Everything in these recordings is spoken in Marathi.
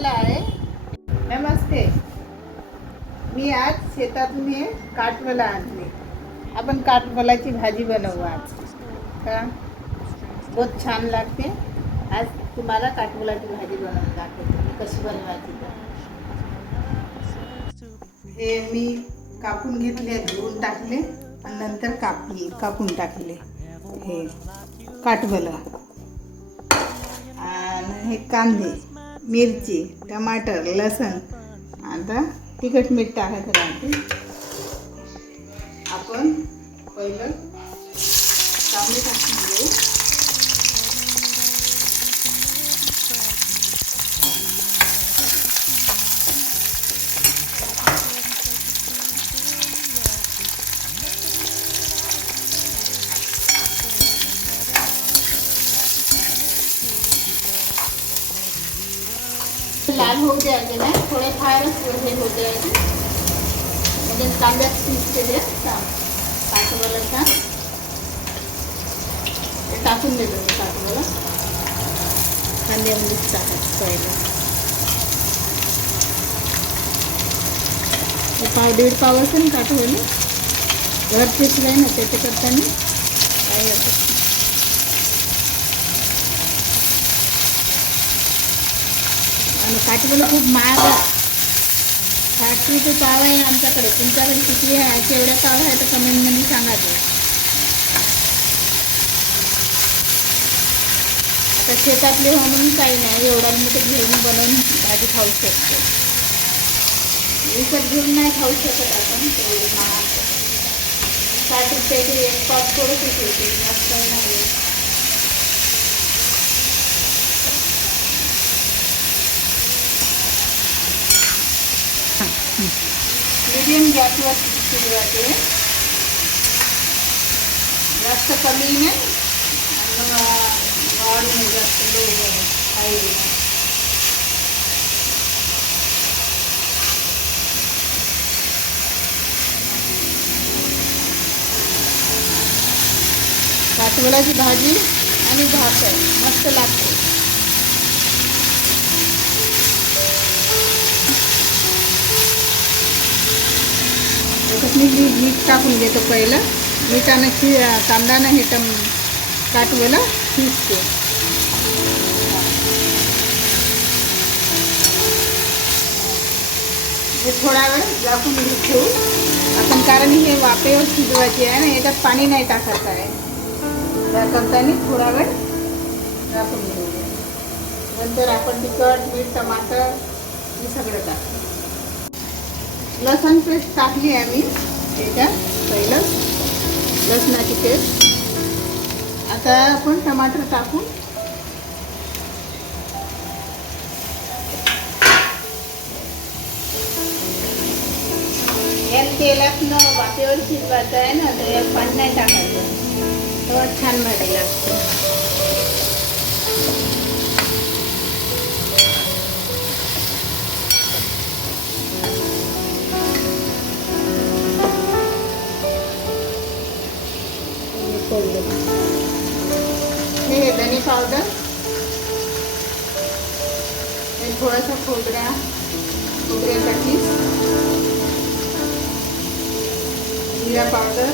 काटवला आहे. नमस्ते. मी आज शेतातून हे काटवला आणले. आपण काटवलाची भाजी बनवू आज का. बहुत छान लागते. आज तुम्हाला काटवलाची भाजी बनवून दाखवते मी कशी बनवायची. हे मी कापून घेतले, धुवून टाकले आणि नंतर कापून टाकले हे काटवला. आणि हे कांदे, मिरची, टमाटर, लसण. आता तिखट मीठ टाकायचं राहते. आपण पहिलं कांदे टाकून घेऊ. लाल होऊ द्यायचे नाही, थोडे फारच हे होऊ द्यायचे. म्हणजे कांद्यात शिजते ते काटवला छान. ते टाकून देतो मी काटवला. कांद्यामध्येच टाकायचं पहिलं. दीड पाव असेल ना काटवले. घरचेच नाही ना त्याचे करताना काय होतं. आणि काटवला खूप महाग आहे. 60 रुपये पाव आहे आमच्याकडे. तुमच्याकडे किती आहे? केवढ्या पाव आहे तर कमेंटमध्ये सांगा ते. आता शेतातले हो म्हणून काही नाही, एवढा मोठे घेऊन बनवून भाजी खाऊ शकतो. विकत घेऊन नाही खाऊ शकत आपण. तेवढे महाग 60 रुपयाचे एक पाव थोडंच होते, जास्त नाही. मीडियम गॅसवर शिजवायचे, जास्त कमी नाही आणि वाढून जास्त लो हाय. काटवलाची भाजी आणि भात आहे, मस्त लागते. मीठ टाकून घेतो पहिलं. मिठानं कांदानं हे काटवला शिजते. हे थोडा वेळ झाकून ठेवू आपण, कारण हे वाफेवर शिजवायचे आहे ना, याच्यात पाणी नाही टाकायचं आहे. त्या करताना थोडा वेळ झाकून घेऊ. नंतर आपण तिखट, मीठ, टमाटर हे सगळं टाकू. लसण पेस्ट टाकली आहे मी त्याच्यात पहिलं, लसणाची पेस्ट. आता आपण टमाटर टाकू. या तेलात न वाफेवर शिजवायचं आहे ना, तर यात पाणी नाही टाकायचं. तेव्हा छान भाजी लागते. हे धने पावडर, हे थोडासा खोबऱ्याचा किस, जिरा पावडर,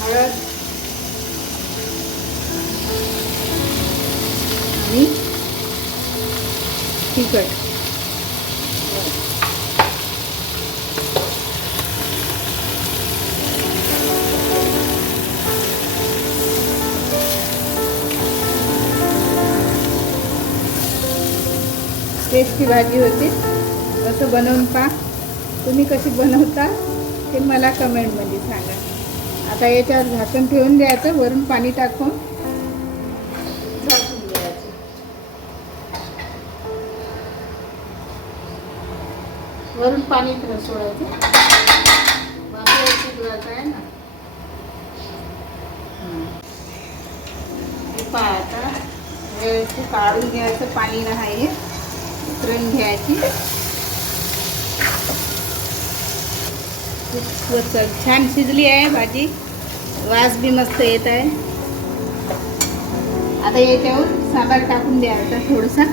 हळद आणि तिखट. टेस्टी भाजी होते. असं बनवून पहा. तुम्ही कशी बनवता ते मला कमेंटमध्ये सांगा. आता याच्यावर झाकण ठेवून द्यायचं, वरून पाणी टाकून झाकून द्यायचं. वरून पाणी सोडायचं. वाफेवर शिजवायचं आहे ना. पहा आता व्यवस्थित काढून घ्यायचं, पाणी नाही उतरून घ्यायची. छान शिजली आहे भाजी. वास भी मस्त येत आहे. आता याच्यावर सांबार टाकून द्यायचा थोडासा.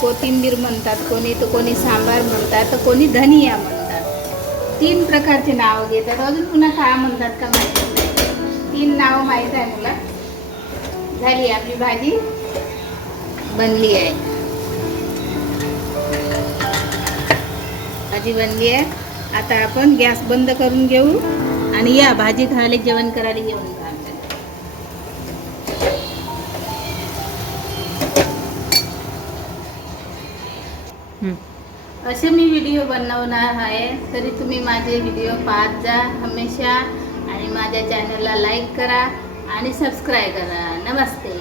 कोथिंबीर म्हणतात कोणी, तर कोणी सांबार म्हणतात, तर कोणी धनिया म्हणतात. 3 प्रकारचे नाव घेतात. अजून पुन्हा काय म्हणतात का माहिती नाही. 3 नाव माहीत आहे मला. झाली आपली भाजी बनली आहे. भाजी बनली आहे. आता आपण गॅस बंद करून घेऊ आणि या भाजी खायला जेवण करायला घेऊन जा. असे मी व्हिडिओ बनवणार आहे, तरी तुम्ही माझे व्हिडिओ पाहत जा हमेशा आणि माझ्या चॅनलला लाईक करा आणि सबस्क्राईब करा. नमस्ते.